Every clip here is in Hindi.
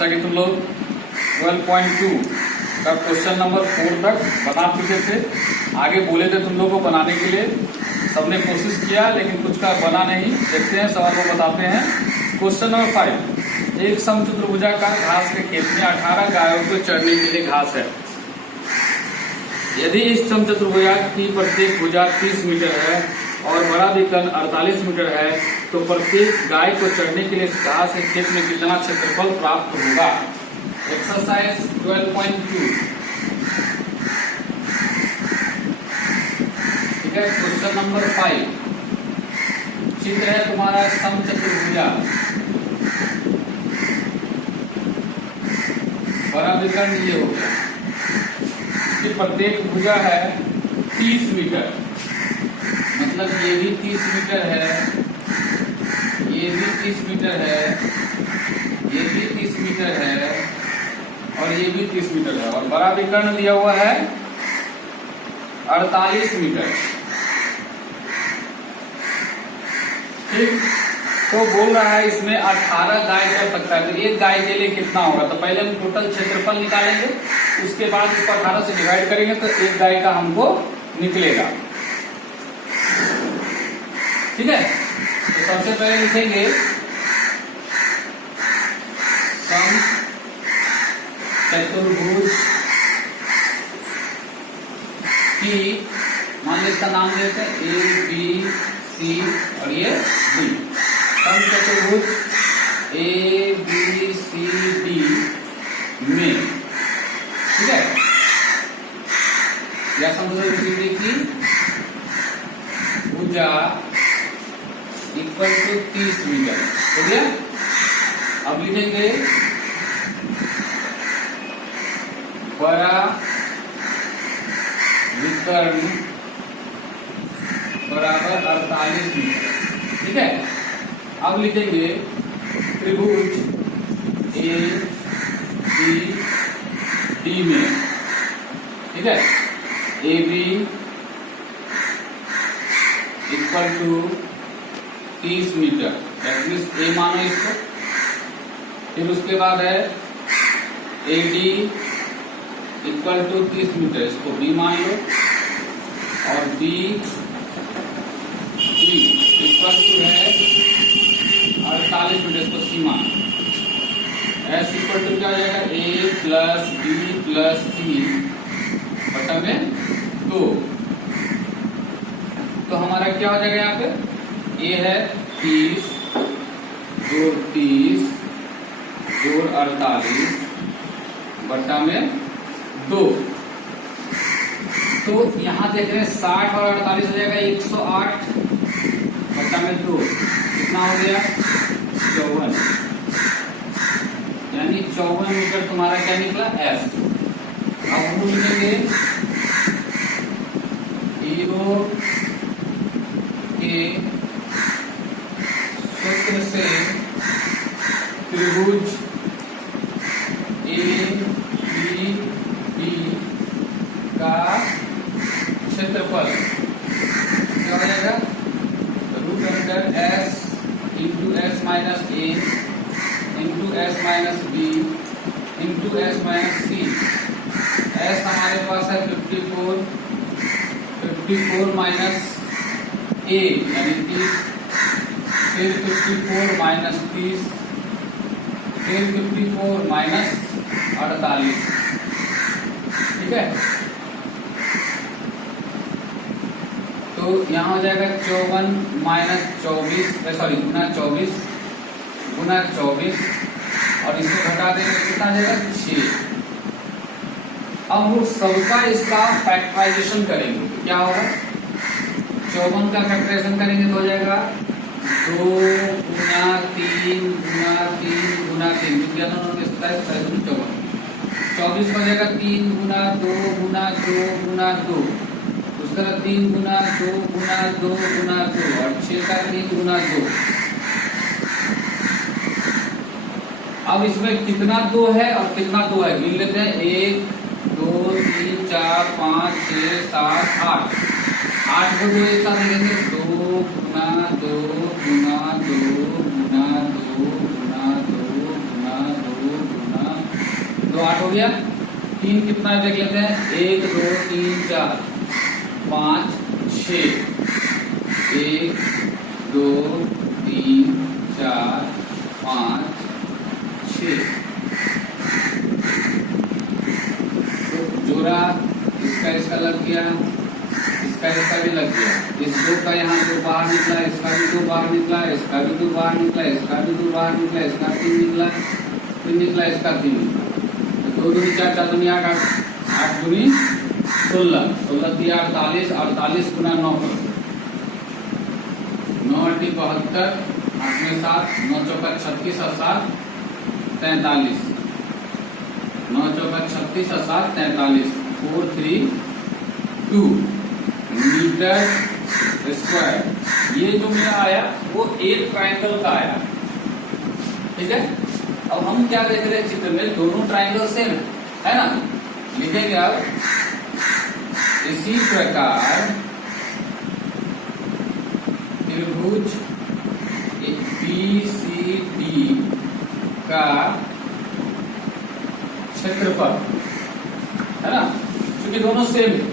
जैसा कि तुम लोग 12.2 का क्वेश्चन नंबर 4 तक बना चुके थे, आगे बोले थे तुम लोग को बनाने के लिए, सबने कोशिश किया लेकिन कुछ का बना नहीं। देखते हैं सवाल को बताते हैं। क्वेश्चन नंबर 5, एक समचतुर्भुजाकार घास के खेत में 18 गायों को चरने के लिए घास है। यदि इस समचतुर्भुज की प्रत्येक भुजा 30 मीटर है और बड़ा विकर्ण 48 मीटर है, तो प्रत्येक गाय को चढ़ने के लिए घास के खेत में कितना क्षेत्रफल प्राप्त होगा। एक्सरसाइज 12.2। ठीक है, क्वेश्चन नंबर 5, चित्र है तुम्हारा समचतुर्भुजा, बड़ा विकर्ण ये हो गया, प्रत्येक भुजा है 30 मीटर, मतलब ये भी 30 मीटर है, ये भी 30 मीटर है, ये भी 30 मीटर है और ये भी 30 मीटर है, और बड़ा विकर्ण दिया हुआ है 48 मीटर। ठीक, तो बोल रहा है इसमें 18 गाय कर सकता है, तो एक गाय के लिए कितना होगा। तो पहले हम टोटल क्षेत्रफल निकालेंगे, उसके बाद इसको 18 से डिवाइड करेंगे तो एक गाय का हमको निकलेगा। ठीक है, तो सबसे पहले लिखेंगे समचतुर्भुज की, मान लो इसका नाम देते हैं ए बी सी और ये डी। समचतुर्भुज ए बी सी डी में, ठीक है, या समचतुर्भुज की भुजा इक्वल टू 30 मीटर हो गया। अब लिखेंगे बड़ा विकर्ण बराबर 48 मीटर। ठीक है, अब लिखेंगे त्रिभुज ए बी डी में, ठीक है, A B equal to 30 metre, at least A मानो इसको। फिर उसके बाद है A D equal to 30 metre, इसको बी मान लो, और बी इक्वल टू है 48 मीटर, इसको सी मान। एस इक्वल टू क्या हो जाएगा, ए प्लस बी प्लस सी बटा में 2। तो हमारा क्या हो जाएगा यहाँ पे, ए है 30 जोड़ 30 जोड़ 48 बटा में 2। तो यहाँ देख रहे हैं 60 और 48 हो जाएगा 108 बटा में 2, कितना हो गया 54, यानी 54 मीटर तुम्हारा क्या निकला एस। अब हम लिखेंगे हीरो के सूत्र से त्रिभुज ए बी डी का क्षेत्रफल क्या हो जाएगा, root under S into S minus A into S minus B into S minus C. S हमारे पास है 54 माइनस ए यानी 30, फिर 54 माइनस 30, फिर 54 माइनस 48। ठीक है, तो यहाँ हो जाएगा 54 माइनस 24, सॉरी गुना 24 और इसको घटा देंगे कितना आ जाएगा 6। अब हम सबका इसका फैक्टराइजेशन करेंगे, क्या होगा 54 का फैक्टराइजेशन करेंगे तो हो जाएगा 2 गुना 3 गुना 3 गुना 3, 24 हो जाएगा 3 गुना 2 गुना 2 गुना 2, उस तरह 3 गुना 2 गुना 2 गुना 2 और 6 का 3 गुना 2। अब इसमें कितना 2 है और कितना 2 है गिन लेते हैं, 1 2 3 4 5 6 7 8, 8 को 2 एक साथ लिखेंगे 2 गुना 2 गुना 2 गुना 2 गुना 2 गुना 2 गुना 8 हो गया। 3 कितना देख लेते हैं, 1 2 3 4 5 6, 1 2 3 4 5 6। तो जोड़ा इसका लग गया, इसका भी लग गया। इस 2 का यहाँ 2 बाहर निकला, इसका भी 2 बाहर निकला, इसका भी 2 बाहर निकला, इसका भी 2 बाहर निकला, इसका 3 निकला, 3 निकला, इसका 3 निकला। तो 2 दूनी 4, 4 दूनी 8, 8 दूनी 16, 16 दिया 48, 48 गुना 9 कर 9 × 72, 8 में 7, 9 चौका 36 और 7 43, 9 चौका 36 और 7 43, 432 मीटर स्क्वायर। ये जो मेरा आया वो एक ट्रायंगल का आया, ठीक है। अब हम क्या देख रहे हैं चित्र में, दोनों ट्रायंगल सेम है ना। लिखेंगे अब इसी प्रकार त्रिभुज BCD का क्षेत्रफल है ना, क्योंकि दोनों सेम है।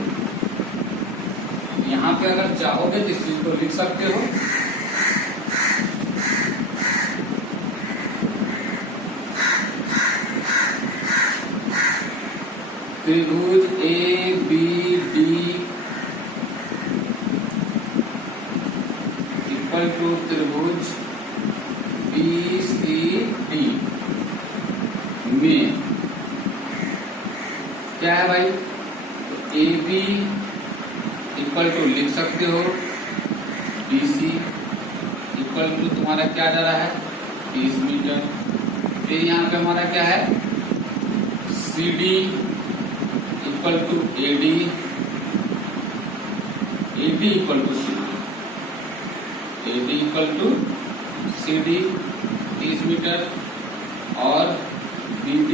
यहाँ पे अगर चाहोगे तो इस चीज को लिख सकते हो, त्रिभुज ABD इक्वल टू त्रिभुज BCD में क्या है भाई, तो AB इक्वल टू लिख सकते हो, BC इक्वल टू तुम्हारा क्या जा रहा है 30 मीटर। फिर यहाँ पे हमारा क्या है CD equal to AD, AD equal to CD, AD equal to CD 30 metre, और BD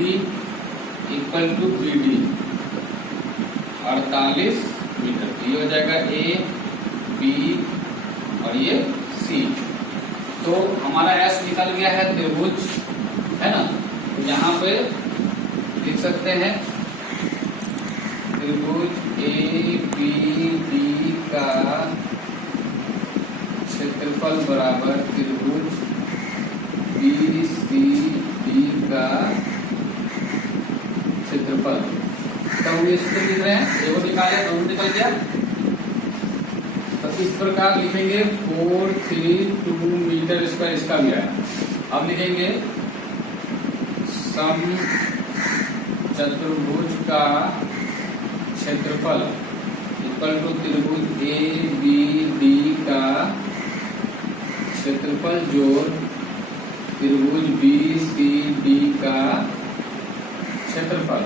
equal to BD 48 metre. ये हो जाएगा A B और ये C। तो हमारा S निकल गया है त्रिभुज, है ना। तो यहाँ पे लिख सकते हैं त्रिभुज ABD का क्षेत्रफल बराबर त्रिभुज BCD का क्षेत्रफल। तो हम इसको लिख रहे हैं, एगो निकाले दोनों निकल गया। तो इस प्रकार लिखेंगे 432 मीटर स्क्वायर, इसका भी आया। अब लिखेंगे सम चतुर्भुज का क्षेत्रफल इक्वल टू त्रिभुज ABD का क्षेत्रफल जोड़ त्रिभुज BCD का क्षेत्रफल।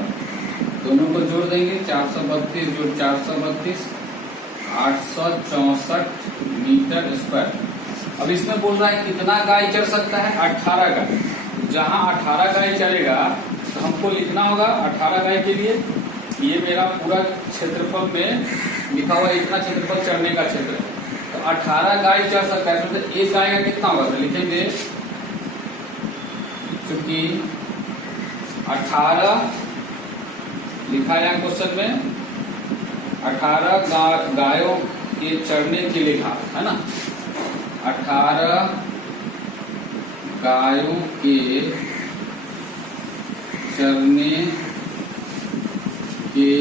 दोनों को जोड़ देंगे, 432 जोड़ 432 864 मीटर स्क्वायर। अब इसमें बोल रहा है कितना गाय चढ़ सकता है, 18 गाय। जहां 18 गाय चढ़ेगा तो हमको लिखना होगा 18 गाय के लिए ये मेरा पूरा क्षेत्रफल में लिखा हुआ इतना क्षेत्रफल चढ़ने का क्षेत्र है। तो 18 गाय चढ़ सकता है, तो एक गाय का कितना होगा, तो लिखेंगे क्योंकि 18 लिखा है क्वेश्चन में, 18 गायों के चढ़ने के लिए घास, है ना। 18 गायों के चरने के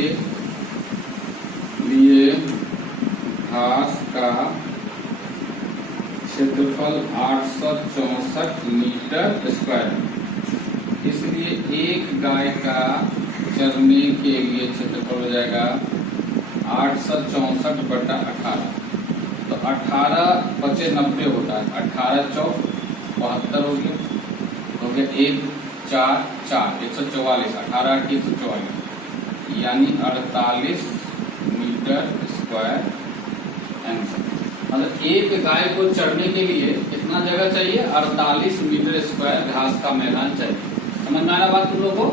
लिए घास का क्षेत्रफल 864 मीटर स्क्वायर। इसलिए एक गाय का चरने के लिए क्षेत्रफल हो जाएगा 864/18। तो 18 बचे 90 होता है, 18 चौक 72 हो गया 1 4 4 144, 18 8 144 यानी 48 मीटर स्क्वायर आंसर। मतलब एक गाय को चढ़ने के लिए कितना जगह चाहिए, 48 मीटर स्क्वायर घास का मैदान चाहिए। समझ में आ रहा बात तुम लोगों को,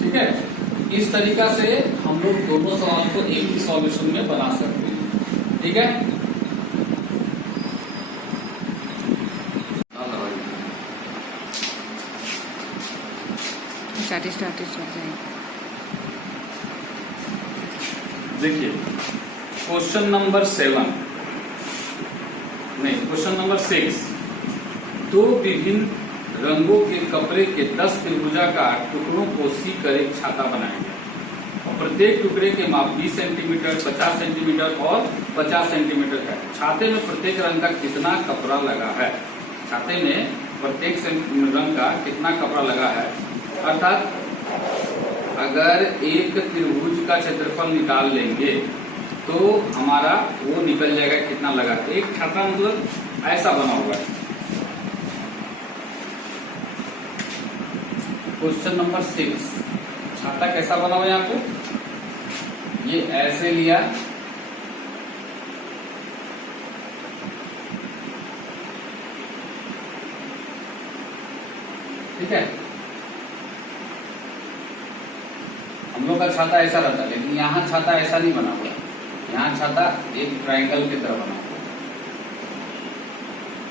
ठीक है। इस तरीका से हम लोग दोनों सवाल को एक ही सॉल्यूशन में बना सकते हैं, ठीक है। स्टार्ट हो जाएगा। देखिए क्वेश्चन नंबर 7 नहीं क्वेश्चन नंबर 6, दो विभिन्न रंगों के कपड़े के 10 त्रिभुजाकार टुकड़ों को सीकर एक छाता बनाया गया और प्रत्येक टुकड़े के माप 20 सेंटीमीटर, 50 सेंटीमीटर और 50 सेंटीमीटर है। छाते में प्रत्येक रंग का कितना कपड़ा लगा है? छाते में प्रत्येक रंग का कितना कपड़ा लगा है? अर्थात अगर एक त्रिभुज का क्षेत्रफल निकाल लेंगे तो हमारा वो निकल जाएगा कितना लगा। एक छाता मतलब ऐसा बना हुआ है। क्वेश्चन नंबर 6, छाता कैसा बना हुआ है? यहाँ पे ये ऐसे लिया, ठीक है। हम लोग का छाता ऐसा रहता है, लेकिन यहाँ छाता ऐसा नहीं बना हुआ। यहाँ छाता एक ट्रायंगल की तरह बना हुआ,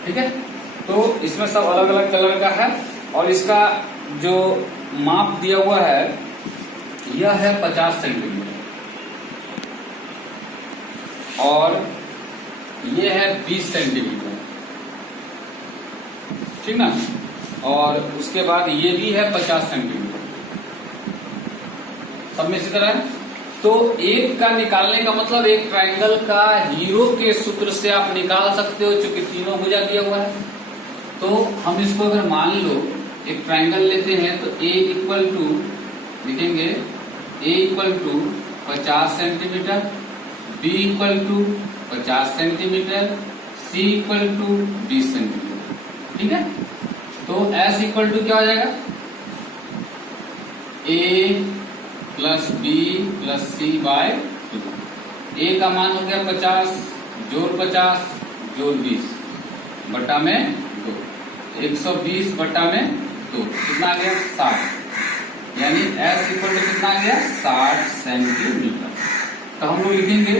ठीक है। तो इसमें सब अलग अलग कलर का है और इसका जो माप दिया हुआ है यह है 50 सेंटीमीटर और यह है 20 सेंटीमीटर, ठीक ना। और उसके बाद ये भी है 50 सेंटीमीटर, सब में इसी तरह है। तो एक का निकालने का मतलब एक ट्रायंगल का हीरो के सूत्र से आप निकाल सकते हो, क्योंकि तीनों भुजा दिया हुआ है। तो हम इसको अगर मान लो एक ट्रायंगल लेते हैं तो A इक्वल टू लिखेंगे, A equal to 50 centimetre, B equal to 50 centimetre, C equal to 20 centimetre, ठीक है। तो S इक्वल टू क्या हो जाएगा? A plus B plus C by 2। A का मान हो गया 50 जोड़ 50 जोड़ 20 बटा में 2, 120 बटा में 2, कितना आ गया? 60। यानी S इक्वल टू कितना आ गया? 60 सेंटीमीटर। तो हम लोग लिखेंगे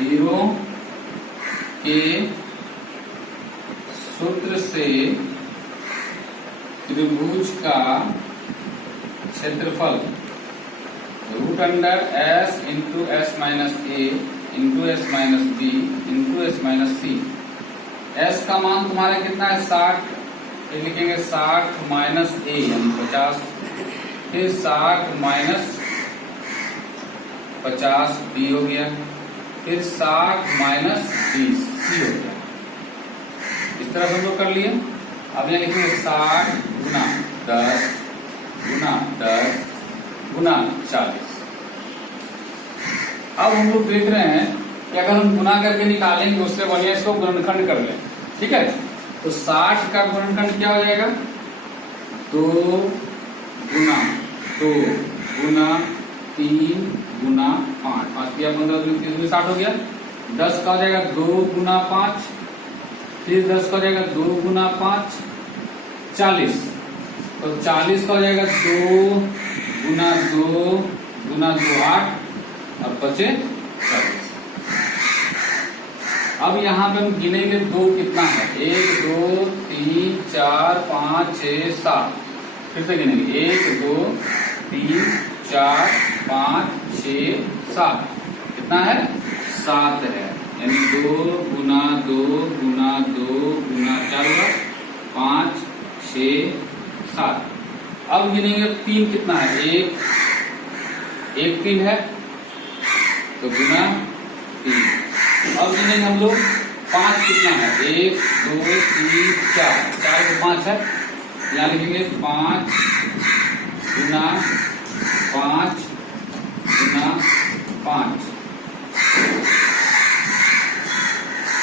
हीरो के सूत्र से त्रिभुज का क्षेत्रफल root under S into S minus A into S minus B into S minus C. S का मान तुम्हारा कितना है? 60। फिर लिखेंगे 60 माइनस ए यानी 50, फिर 60 माइनस 50 बी हो गया, फिर 60 माइनस 20 सी हो गया। इस तरह से हम लोग कर लिए। अब यहाँ लिखेंगे 60 गुना 10 गुना 10 गुना 40। अब हम लोग देख रहे हैं कि अगर हम गुना करके निकालेंगे उससे बढ़िया इसको गुणनखंड कर लें, ठीक है। तो 60 का गुणनखंड क्या हो जाएगा? 2 गुना 2 गुना 3 गुना 5, 5 दिया 15 30 60 हो गया। 10 का हो जाएगा 2 गुना 5, फिर 10 का हो जाएगा 2 गुना 5 40। तो 40 का हो जाएगा 2 गुना 2 8 और बचे 40। अब यहाँ पे हम गिनेंगे 2 कितना है? 1 2 3 4 5 6 7। फिर से गिनेंगे 1 2 3 4 5 6 7। कितना है? 7 है। यानी 2 गुना 2 गुना 2 गुना 4 5 6 7। अब गिनेंगे 3 कितना है? 1 3 है तो गुना 3। अब गिनेंगे हम लोग 5 कितना है? 1 2 3 4, 4 के 5 है। यहाँ लिखेंगे 5 गुना 5 गुना 5,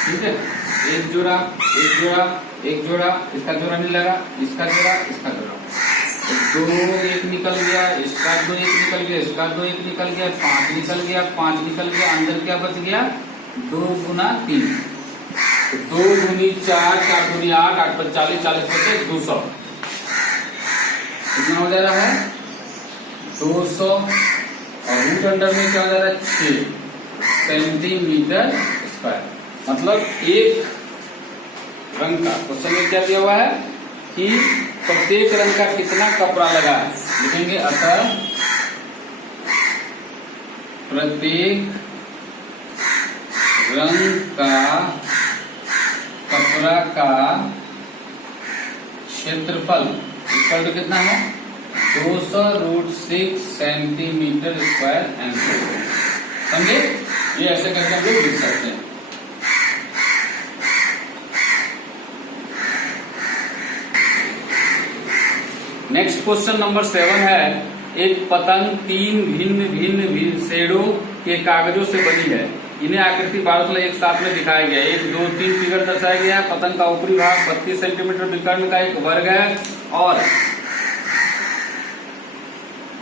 ठीक है। एक जोड़ा एक जोड़ा एक जोड़ा, इसका जोड़ा नहीं लगा, इसका जोड़ा इसका जोड़ा, 2 1 निकल गया, इसका 2 1 निकल गया, इसका 2 1 निकल गया, 5 निकल गया, 5 निकल गया। अंदर क्या बच गया? 2 गुना 3। तो 2 गुनी 4, 4 गुनी 8, 8 पर 40, 40 बचे 200। कितना हो जा रहा है? 200। और रूट अंडर में क्या हो जा रहा है? 6 सेंटीमीटर स्क्वायर। मतलब एक रंग का क्वेश्चन में क्या दिया हुआ है कि प्रत्येक रंग का कितना कपड़ा लगा है। लिखेंगे अतः प्रत्येक रंग का कपड़ा का क्षेत्रफल इक्वल टू कितना है 200√6 सेंटीमीटर स्क्वायर एंड। समझे? ये ऐसे करके हम लोग लिख सकते हैं। नेक्स्ट क्वेश्चन नंबर 7 है, एक पतंग 3 भिन्न भिन्न शेडों के कागजों से बनी है। इन्हें आकृति 12 एक साथ में दिखाया गया है। 1 2 3 फिगर दर्शाया गया है। पतंग का ऊपरी भाग 32 सेंटीमीटर विकर्ण का एक वर्ग है और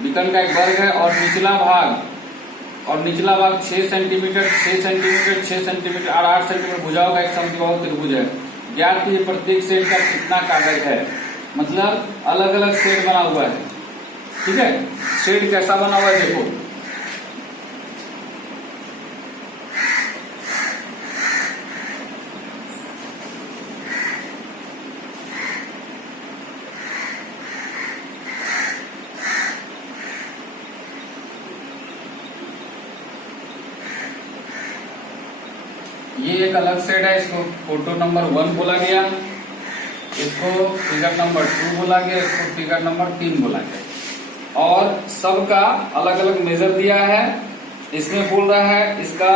विकर्ण का एक वर्ग है और निचला भाग 6 सेंटीमीटर 6 सेंटीमीटर 6 सेंटीमीटर और 8 सेंटीमीटर भुजाओं का एक समद्विबाहु त्रिभुज है। ज्ञात कीजिए प्रत्येक सेट का कितना कागज है। मतलब अलग अलग सेट बना हुआ है। ठीक है, सेट कैसा बना हुआ है देखो। ये एक अलग सेट है, इसको फोटो नंबर 1 बोला गया, इसको फिगर नंबर 2 बोला गया, इसको फिगर नंबर 3 बोला गया और सबका अलग अलग मेजर दिया है। इसमें बोल रहा है इसका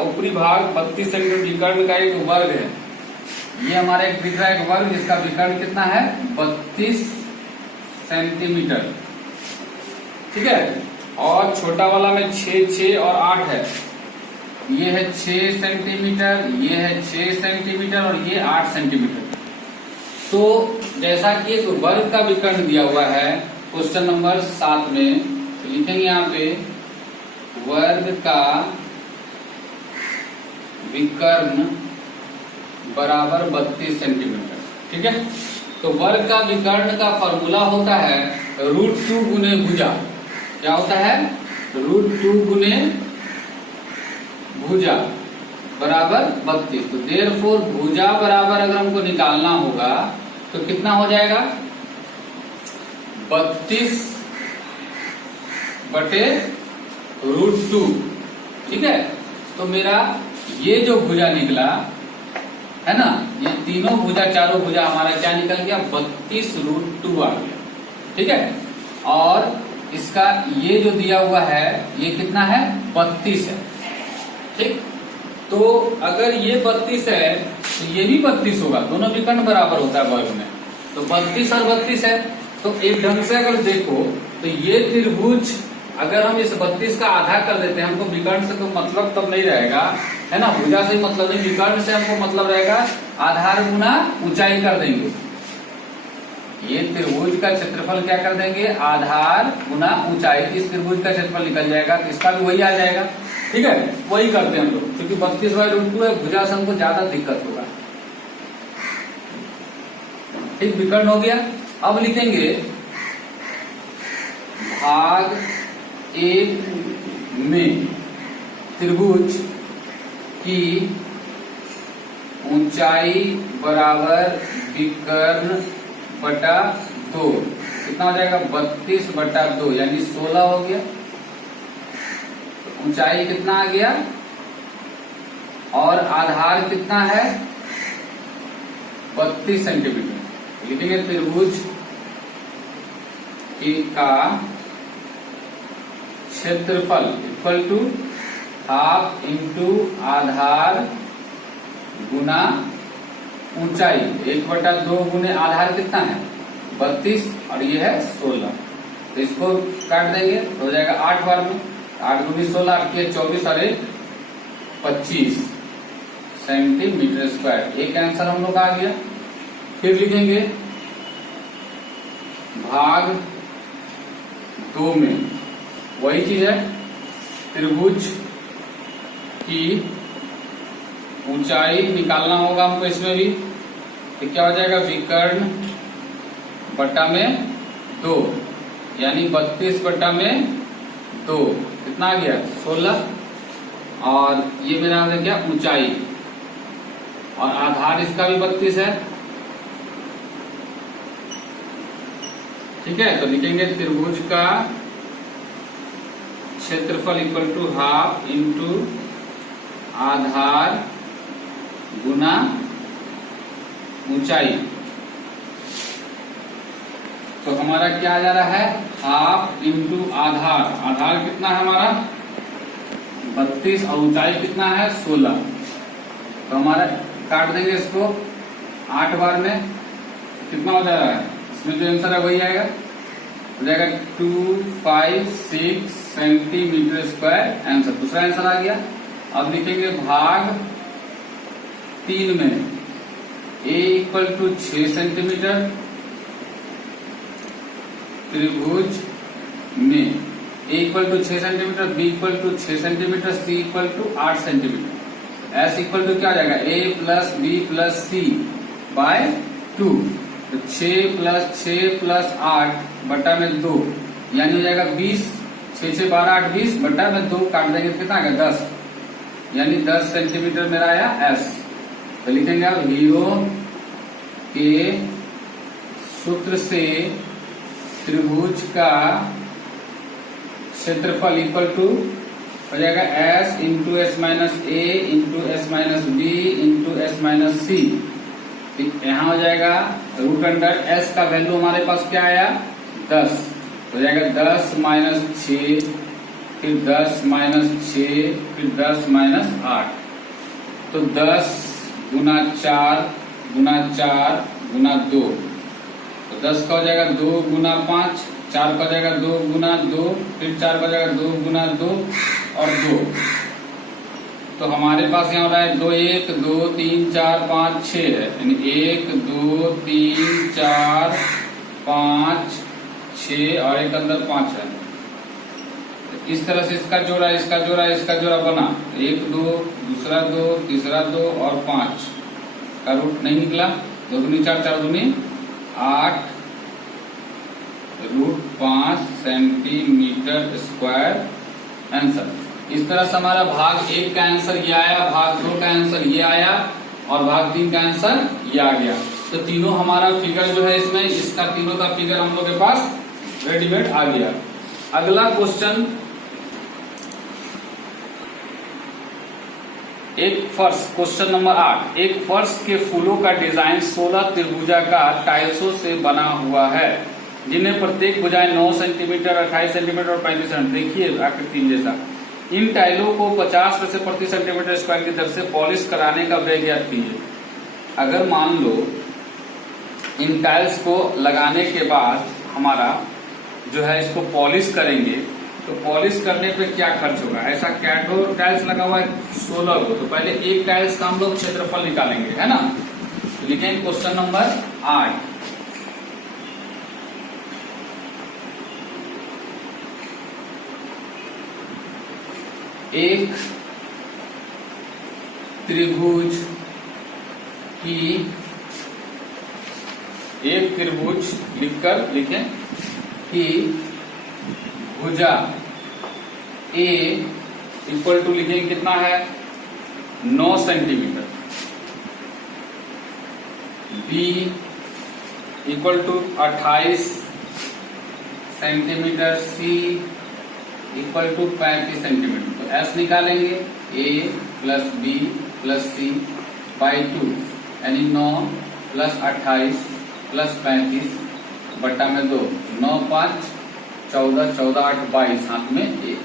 ऊपरी भाग 32 सेंटीमीटर विकर्ण का एक वर्ग है। ये हमारे एक दिख रहा है एक वर्ग, इसका विकर्ण कितना है 32 सेंटीमीटर। ठीक है, और छोटा वाला में 6 6 और 8 है। ये है 6 सेंटीमीटर, ये है 6 सेंटीमीटर और ये 8 सेंटीमीटर। तो जैसा कि एक वर्ग का विकर्ण दिया हुआ है क्वेश्चन नंबर 7 में, तो लिखेंगे यहाँ पे वर्ग का विकर्ण बराबर 32 सेंटीमीटर। ठीक है, तो वर्ग का विकर्ण का फॉर्मूला होता है √2 गुने भुजा। क्या होता है √2 गुने भुजा बराबर 32। तो देयरफॉर भुजा बराबर अगर हमको निकालना होगा तो कितना हो जाएगा 32 बटे √2। ठीक है, तो मेरा ये जो भुजा निकला है ना, ये तीनों भुजा चारों भुजा हमारा क्या निकल गया 32√2 आ गया। ठीक है, और इसका ये जो दिया हुआ है ये कितना है 32 है। ठीक, तो अगर ये 32 है तो ये भी 32 होगा, दोनों विकर्ण बराबर होता है वर्ग में। तो 32 और 32 है, तो एक ढंग से अगर देखो तो ये त्रिभुज अगर हम इस 32 का आधा कर देते हैं, हमको विकर्ण से तो मतलब तब नहीं रहेगा, है ना, भुजा से मतलब नहीं, विकर्ण से हमको मतलब रहेगा आधार गुना ऊंचाई कर देंगे। ये त्रिभुज का क्षेत्रफल क्या कर देंगे आधार गुना ऊंचाई, इस त्रिभुज का क्षेत्रफल निकल जाएगा, तो इसका भी वही आ जाएगा। ठीक है, वही करते हैं हम लोग, क्योंकि 32/√2 है, भुजा से हमको ज्यादा दिक्कत होगा। ठीक, विकर्ण हो गया। अब लिखेंगे भाग 1 में त्रिभुज की ऊंचाई बराबर विकर्ण बटा 2। कितना हो जाएगा 32/2 यानी 16 हो गया। ऊंचाई कितना आ गया और आधार कितना है 32 सेंटीमीटर। लिखेंगे त्रिभुज का क्षेत्रफल इक्वल टू हाफ इंटू आधार गुना ऊंचाई 1/2 गुने आधार कितना है 32 और ये है 16। तो इसको काट देंगे तो हो जाएगा 8 बार में, 8 दूनी 16, 8 के 24 और 1 25 सेंटीमीटर स्क्वायर। एक आंसर हम लोग आ गया। फिर लिखेंगे भाग 2 में वही चीज है, त्रिभुज की ऊंचाई निकालना होगा हमको इसमें भी। तो क्या हो जाएगा विकर्ण बटा में 2 यानी 32/2 कितना आ गया 16। और ये मेरा आ गया ऊंचाई और आधार इसका भी 32 है ठीक है, तो लिखेंगे त्रिभुज का क्षेत्रफल इक्वल टू हाफ इंटू आधार गुना ऊंचाई। तो हमारा क्या आ जा रहा है, हाफ इंटू आधार। आधार कितना है हमारा 32 और ऊंचाई कितना है 16। तो हमारा काट देंगे इसको 8 बार में, कितना हो जा रहा है, इसमें जो आंसर है वही आएगा, हो जाएगा 256 सेंटीमीटर स्क्वायर आंसर। दूसरा आंसर आ गया। अब लिखेंगे भाग 3 में a इक्वल टू 6 सेंटीमीटर, त्रिभुज में a equal to 6 centimetre, b equal to 6 centimetre, c equal to 8 centimetre, s equal to क्या हो जाएगा a plus b plus c by 2। तो 6 प्लस 8 बटा में 2 यानी हो जाएगा 20। 6 6 12 8 20 बटा में 2 काट देंगे तो कितना आ गया 10, यानी 10 सेंटीमीटर मेरा आया s। तो लिखेंगे आप हीरो के सूत्र से त्रिभुज का क्षेत्रफल इक्वल टू हो जाएगा s into S minus A into S minus B into S minus C. यहाँ हो जाएगा रूट अंडर s का वैल्यू हमारे पास क्या आया 10, हो जाएगा 10 माइनस 6, फिर 10 माइनस 6, फिर 10 माइनस 8। तो 10 गुना 4 गुना 4 गुना 2, तो 10 का हो जाएगा 2 गुना 5, 4 का हो जाएगा 2 गुना 2, फिर 4 का हो जाएगा 2 गुना 2 और 2। तो हमारे पास यहाँ हो रहा है 2 1 2 3 4 5 6 है, यानी 1 2 3 4 5 6 और एक अंदर 5 है। तो इस तरह से इसका जोड़ा इसका जोड़ा इसका जोड़ा बना 1 2 दूसरा 2 तीसरा 2 और 5 का रूट नहीं निकला। 2 दूनी 4 4 दूनी 8 रूट 5 सेंटीमीटर स्क्वायर आंसर। इस तरह से हमारा भाग 1 का आंसर ये आया, भाग 2 का आंसर ये आया और भाग 3 का आंसर ये आ गया। तो तीनों हमारा फिगर जो है इसमें, इसका तीनों का फिगर हम लोग के पास रेडीमेड आ गया। अगला क्वेश्चन, एक फर्श, क्वेश्चन नंबर 8। एक फर्श के फूलों का डिजाइन 16 त्रिभुजाकार टाइल्सों से बना हुआ है, जिन्हें प्रत्येक भुजाएं 9 सेंटीमीटर 28 सेंटीमीटर और 35 सेंटीमीटर, देखिए आकृति जैसा। इन टाइलों को 50 पैसे प्रति सेंटीमीटर स्क्वायर की दर से पॉलिश कराने का व्यय ज्ञात कीजिए। अगर मान लो इन टाइल्स को लगाने के बाद हमारा जो है इसको पॉलिश करेंगे, तो पॉलिश करने पे क्या खर्च होगा। ऐसा कैटो टाइल्स लगा हुआ है 16 को, तो पहले एक टाइल्स का हम लोग क्षेत्रफल निकालेंगे, है ना। तो लिखेंगे क्वेश्चन नंबर 8। एक त्रिभुज लिखकर लिखें कि भुजा ए इक्वल टू लिखेंगे कितना है 9 centimetre, B equal to 28 centimetre, C equal to 35 centimetre. तो एस निकालेंगे A plus B plus C by 2, यानी 9 प्लस 28 प्लस 35 बट्टा में 2, 9 5 14 14 8 22, हाथ में 1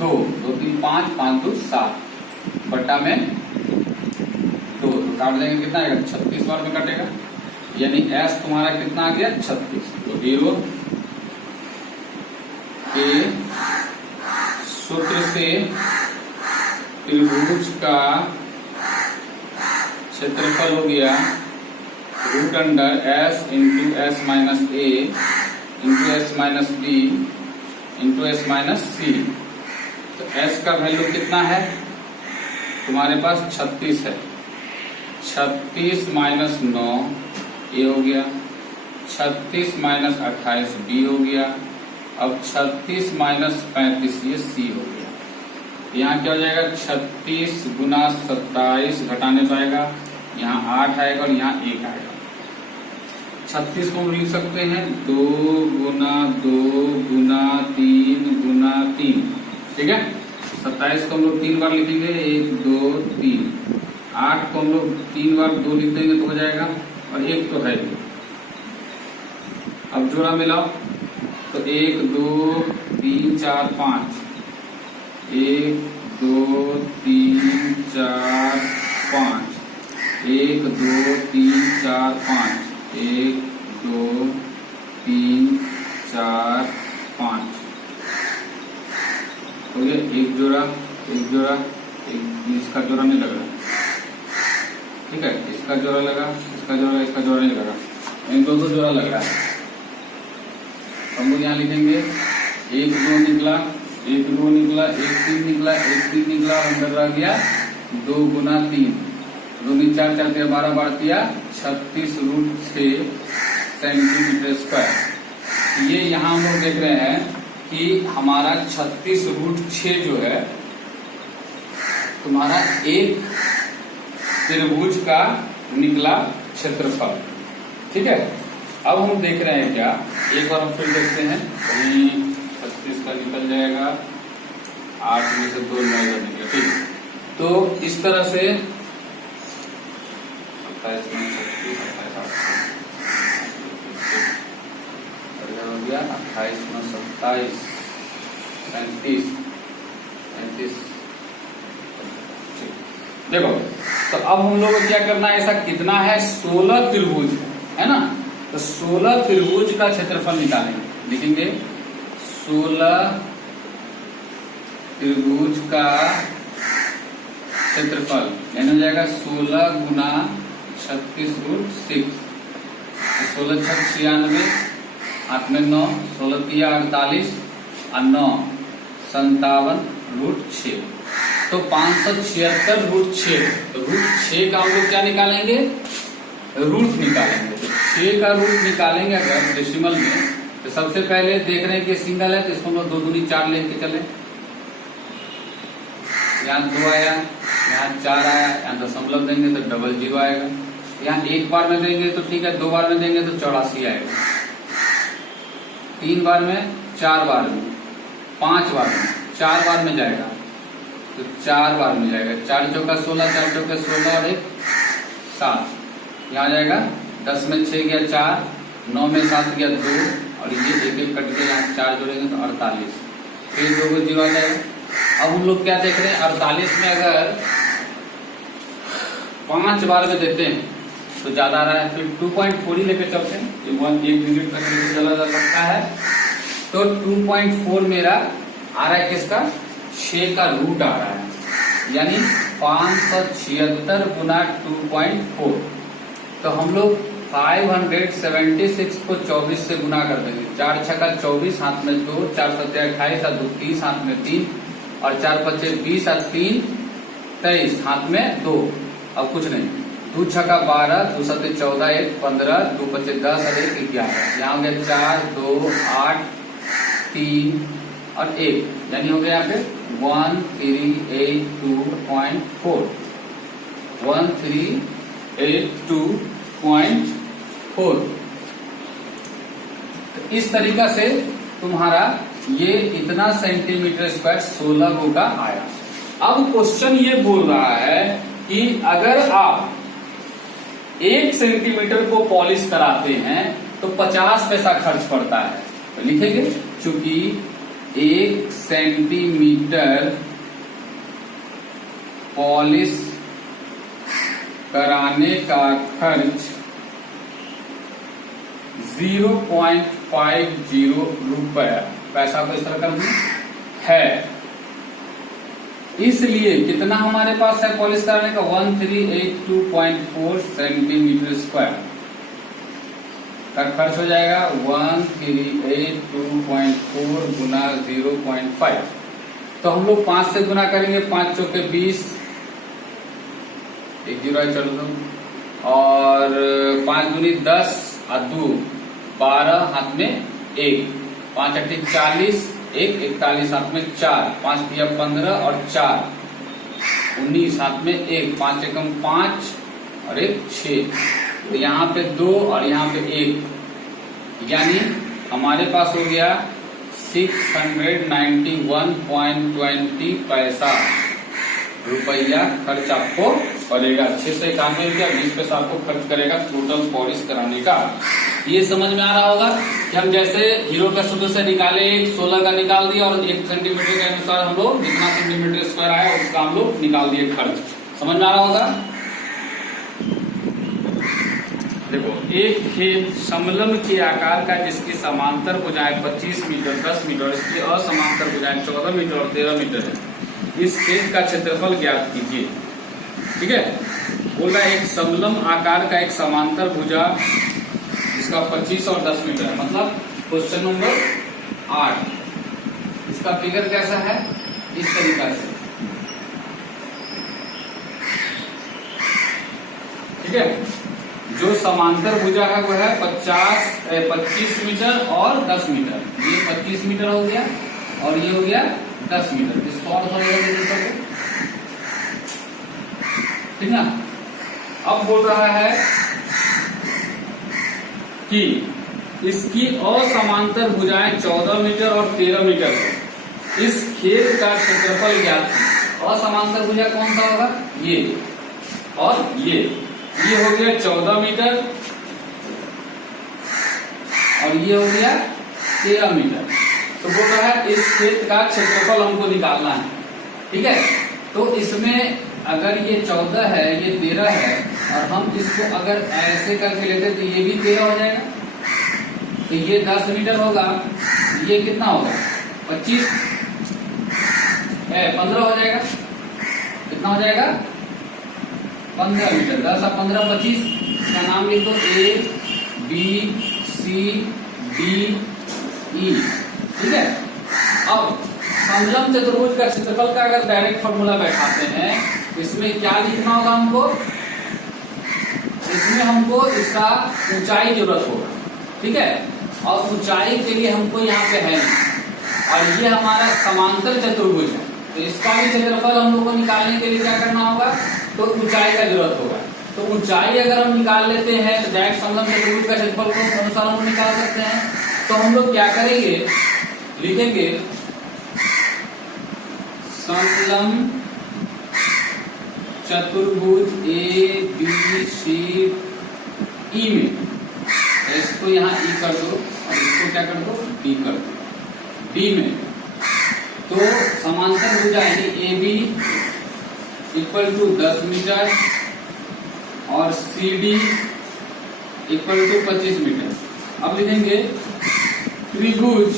2 2 3 5 5 2 7 बट्टा में 2। तो काट देंगे कितना आएगा 36 बार में कटेगा, यानी एस तुम्हारा कितना आ गया 36। तो हीरो के सूत्र से त्रिभुज का क्षेत्रफल हो गया root under S into S minus A into S minus B into S minus C. तो एस का वैल्यू कितना है तुम्हारे पास 36 है, 36 माइनस 9 ए हो गया, 36 माइनस 28 बी हो गया, अब 36 माइनस 35 ये सी हो गया। यहाँ क्या हो जाएगा 36 गुना 27 घटाने पाएगा, यहाँ 8 आएगा और यहाँ 1 आएगा। 36 को हम लिख सकते हैं 2 गुना 2 गुना 3 गुना 3, ठीक है। 27 को हम लोग 3 बार लिखेंगे, 1 2 3। 8 को हम लोग 3 बार 2 लिख देंगे तो हो जाएगा, और 1 तो है। अब जोड़ा मिलाओ तो 1 2 3 4 5, 1 2 3 4 5, 1 2 3 4 5, 1 2 3 4 5 हो गया। एक जोड़ा, इसका जोड़ा नहीं लग रहा, ठीक है। इसका जोड़ा लगा, इसका जोड़ा नहीं लगा, इन दो जोड़ा लग रहा है। हम लोग यहाँ लिखेंगे 1 2 निकला, 1 2 निकला, 1 3 निकला, 1 3 निकला, अंदर रह गया 2 गुना 3, 2 4 4 12 बार दिया 36√6 सेंटीमीटर स्क्वायर। ये यहाँ हम लोग देख रहे हैं कि हमारा 36√6 जो है तुम्हारा एक त्रिभुज का निकला क्षेत्रफल, ठीक है। अब हम देख रहे हैं क्या, एक बार हम फिर देखते हैं, कहीं 36 का निकल जाएगा, 8 में से 2 9 का निकला, ठीक। तो इस तरह से 27 में 36 हो गया, 28 में 27 37 35। देखो तो अब हम लोग को क्या करना है, ऐसा कितना है 16 त्रिभुज है ना, तो 16 त्रिभुज का क्षेत्रफल निकालेंगे। लिखेंगे 16 त्रिभुज का क्षेत्रफल यानी हो जाएगा 16 गुना 36√6, 16 6 96, हाथ में 9, 16 3 48 और 9 57√6, तो 576√6। तो √6 का हम लोग क्या निकालेंगे, रूट निकालेंगे। तो 6 का रूट निकालेंगे अगर डेसिमल में, तो सबसे पहले देख रहे हैं कि सिंगल है तो इसको हम लोग 2 दूनी 4 लेके चले। यहाँ 2 आया, यहाँ 4 आया, यहाँ दशमलव देंगे तो डबल 0 आएगा। यहाँ 1 बार में देंगे तो ठीक है, 2 बार में देंगे तो 84 आएगा, 3 बार में, 4 बार में, 5 बार में, 4 बार में जाएगा तो 4 बार में जाएगा, 4 चौका 16, 4 चौका 16 और 1 7, यहाँ जाएगा 10 में 6 गया 4, 9 में 7 गया 2, और ये 1 1 कट के यहाँ 4 जोड़ेंगे तो 48, फिर 2 को 0 आ जाएगा। अब हम लोग क्या देख रहे हैं, 48 में अगर 5 बार में देते हैं तो ज्यादा आ रहा है, फिर 2.4 ही लेकर चलते हैं, 1 डिजिट तक लेकर चला जा सकता है। तो 2.4 मेरा आ रहा है किसका, 6 का रूट आ रहा है, यानी 576 गुना 2.4। तो हम लोग 576 को 24 से गुना कर देंगे, 4 छक्का 24, हाथ में 2, 4 7 28 और 2 30, हाथ में 3, और 4 5 20 और 3 23, हाथ में 2, अब कुछ नहीं, 2 छक्का 12, 2 7 14, 1 15, 2 5 10 और 1 11, यहाँ हो गया 4 2 8 3 और 1, यानी हो गया यहाँ पे 1382.4, 1382.4। तो इस तरीका से तुम्हारा ये इतना सेंटीमीटर स्क्वायर 16 गो का आया। अब क्वेश्चन ये बोल रहा है कि अगर आप 1 सेंटीमीटर को पॉलिश कराते हैं तो 50 पैसा खर्च पड़ता है। तो लिखेंगे चूंकि 1 सेंटीमीटर पॉलिश कराने का खर्च 0.50 रुपया, पैसा को इस तरह कर है, इसलिए कितना हमारे पास है पॉलिश कराने का 1382.4 सेंटीमीटर स्क्वायर का खर्च हो जाएगा 1382.4 गुना 0.5। तो हम लोग 5 से गुना करेंगे, 5 चौके 20, 1 0 चल दो, और 5 दूनी 10 और 2 12, हाथ में 1, 5 अट्ठी 40, 1 41, हाथ में 4, 5 दिया 15 और 4 19, हाथ में 1, 5 एकम 5 और 1 6, तो यहाँ पे 2 और यहाँ पे 1, यानी हमारे पास हो गया 691.20 पैसा रुपया खर्च आपको पड़ेगा। 691 रुपया 20 पैसा आपको खर्च करेगा टोटल पॉलिश कराने का। ये समझ में आ रहा होगा कि हम जैसे हीरो का सूत्र से निकाले, 16 का निकाल दिया और 1 सेंटीमीटर के अनुसार हम लोग जितना सेंटीमीटर स्क्वायर आया उसका हम लोग निकाल दिए खर्च। समझ में आ रहा होगा। देखो, एक खेत समलंब के आकार का जिसकी समांतर भुजाएं 25 मीटर 10 मीटर, इसकी असमांतर भुजाएं 14 मीटर और 13 मीटर है। इस खेत का क्षेत्रफल ज्ञात कीजिए। ठीक है, बोल रहा है एक समलंब आकार का एक समांतर भुजा इसका 25 और 10 मीटर है, मतलब क्वेश्चन नंबर 8। इसका फिगर कैसा है, इस तरीका से। ठीक है, जो समांतर भुजा है वो है 25 मीटर और 10 मीटर। ये 25 मीटर हो गया और ये हो गया 10 मीटर। इसको और थोड़ा ठीक ना। अब बोल रहा है कि इसकी असमांतर भुजाएं 14 मीटर और 13 मीटर है। इस खेत का क्षेत्रफल ज्ञात। असमांतर भुजा कौन सा होगा, ये और ये हो गया 14 मीटर और ये हो गया 13 मीटर। तो बोल रहा है इस खेत का क्षेत्रफल हमको निकालना है। ठीक है, तो इसमें अगर ये 14 है, ये 13 है और हम इसको अगर ऐसे करके लेते तो ये भी 13 हो जाएगा, तो ये 10 मीटर होगा, ये कितना होगा 25 15 हो जाएगा। कितना हो जाएगा 15 मीटर। 10 और 15 25। इसका नाम लिख दो A B C D E। ठीक है, अब समलंब चतुर्भुज का क्षेत्रफल का अगर डायरेक्ट फॉर्मूला बैठाते हैं, इसमें क्या लिखना होगा हमको, इसमें हमको इसका ऊंचाई जरूरत होगा। ठीक है, और ऊंचाई के लिए हमको यहाँ पे है नहीं, और ये हमारा समांतर चतुर्भुज है, तो इसका भी क्षेत्रफल हम लोग को निकालने के लिए क्या करना होगा, तो ऊंचाई का जरूरत होगा। तो ऊंचाई अगर हम निकाल लेते हैं तो डायरेक्ट समलंब चतुर्भुज का क्षेत्रफल को अनुसार हम निकाल सकते हैं। तो हम लोग क्या करेंगे, लिखेंगे समलंब चतुर्भुज A B C E में इसको यहाँ E कर दो और इसको क्या कर दो D कर दो। D में तो समांतर भुजा यानी AB इक्वल टू 10 मीटर और CD इक्वल टू 25 मीटर। अब लिखेंगे त्रिभुज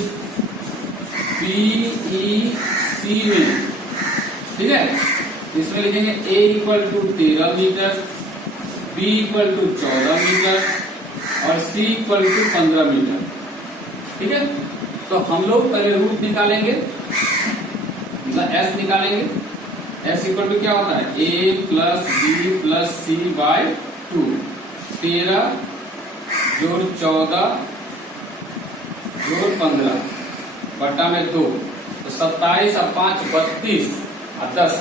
PEC में। ठीक है, इसमें लिखेंगे A equal to 13 metre, B equal to 14 metre और C इक्वल टू 15 मीटर। ठीक है, तो हम लोग पहले रूट निकालेंगे, मतलब S निकालेंगे। S इक्वल टू क्या होता है A plus B plus C by 2। 13 जोड़ 14 जोड़ 15 बट्टा में 2, तो 27 और 5 32 और 10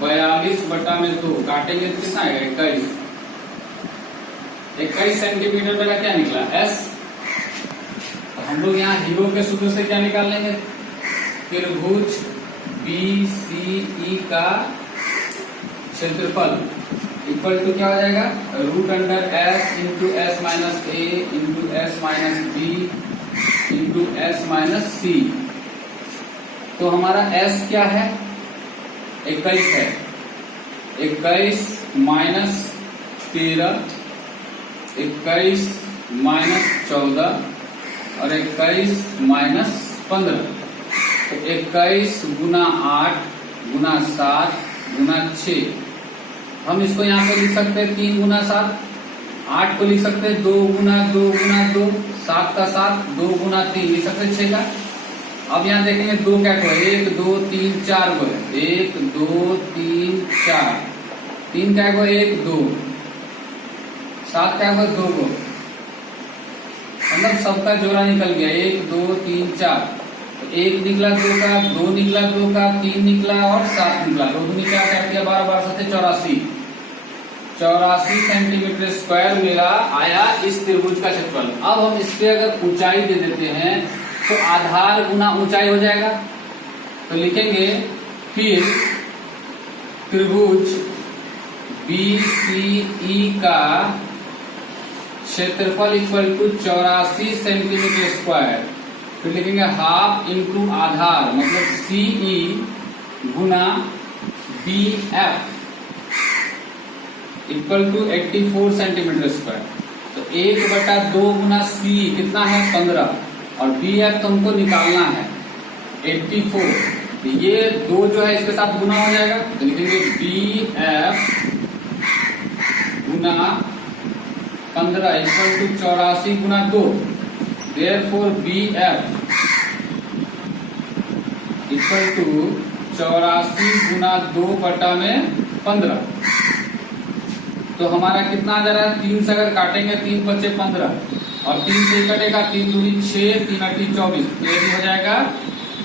42 बट्टा में 2 काटेंगे तो कितना आएगा 21 सेंटीमीटर मेरा क्या निकला S। तो हम लोग यहाँ हीरो के सूत्र से क्या निकाल लेंगे, त्रिभुज BCE का क्षेत्रफल इक्वल टू क्या हो जाएगा root under S into S minus A into S minus B into S minus C। तो हमारा S क्या है 21 है। 21 माइनस 13, 21 माइनस 14 और 21 माइनस 15। तो 21 गुना 8 गुना 7 गुना 6। हम इसको यहाँ पे लिख सकते हैं 3 गुना 7। 8 को लिख सकते हैं 2 गुना 2 गुना 2, 7 का 7, 2 गुना 3 लिख सकते हैं 6 का। अब यहाँ देखेंगे 2 क्या को 1 2 3 4 को 1 2 3 4, 3 क्या को 1 2, 7 क्या को 2 को, मतलब सबका जोड़ा निकल गया 1 2 3 4। तो 1 निकला 2 का, 2 निकला 2 का, 3 निकला और 7 निकला। 2 दूनी क्या काट दिया 12 12 7 84। 84 सेंटीमीटर स्क्वायर मेरा आया इस त्रिभुज का क्षेत्रफल। अब हम इस पे अगर ऊंचाई दे देते हैं तो आधार गुना ऊंचाई हो जाएगा। तो लिखेंगे फिर त्रिभुज BCE का क्षेत्रफल इक्वल टू 84 सेंटीमीटर स्क्वायर। फिर लिखेंगे हाफ इंटू आधार मतलब CE गुना BF equal to 84 centimetre square. तो 1/2 गुना CE कितना है 15 और BF तो हमको निकालना है 84। तो ये 2 जो है इसके साथ गुना हो जाएगा। तो लिखेंगे BF गुना 15 इक्वल टू 84 गुना 2। देयरफॉर BF इक्वल टू 84 गुना 2/15। तो हमारा कितना आ जा रहा है 3 से अगर काटेंगे 3 × 5 = 15 और 3 से कटेगा 3 दूनी 6 3 × 8 = 24। तो ये हो जाएगा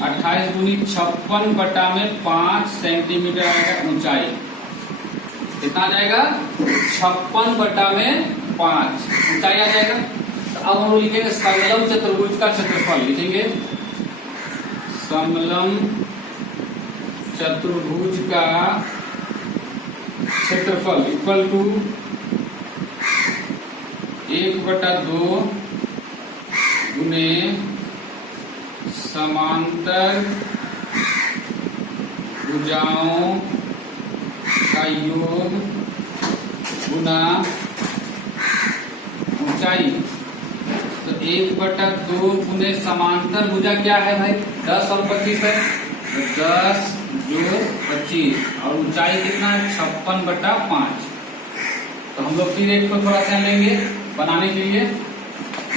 28 दूनी 56/5 सेंटीमीटर आएगा ऊंचाई। कितना आ जाएगा 56/5 ऊंचाई आ जाएगा। तो अब हम लोग लिखेंगे समलम चतुर्भुज का क्षेत्रफल। लिखेंगे समलम चतुर्भुज का क्षेत्रफल इक्वल टू 1/2 गुने समांतर भुजाओं का योग गुना ऊंचाई। तो 1/2 गुने समांतर भुजा क्या है भाई 10 और 25 है। तो 10 जोड़ 25 और ऊंचाई कितना है 56/5। तो हम लोग फिर एक को थोड़ा सा लेंगे बनाने के लिए,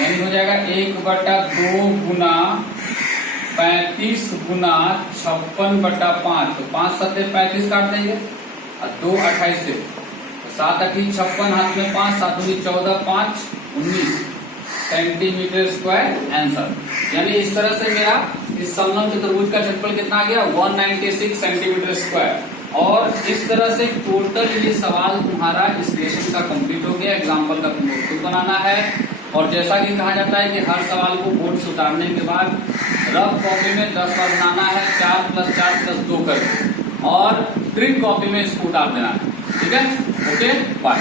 यानी हो जाएगा 1/2 गुना 35 गुना 56/5। तो 5 × 7 = 35 काट देंगे और 2 × 28 से 7 × 8 = 56 हाथ में 5 7 दूनी 14 5 19 सेंटीमीटर स्क्वायर आंसर। यानी इस तरह से मेरा इस समलम चतुर्भुज का क्षेत्रफल कितना आ गया 196 सेंटीमीटर स्क्वायर। और इस तरह से टोटल ये सवाल तुम्हारा इस लेसन का कंप्लीट हो गया। एग्जाम्पल का तुमको खुद बनाना है और जैसा कि कहा जाता है कि हर सवाल को बोर्ड से उतारने के बाद रफ कॉपी में 10 बार बनाना है 4 + 4 + 2 करके और ट्रिक कॉपी में इसको उतार देना है। ठीक है, ओके, बाय।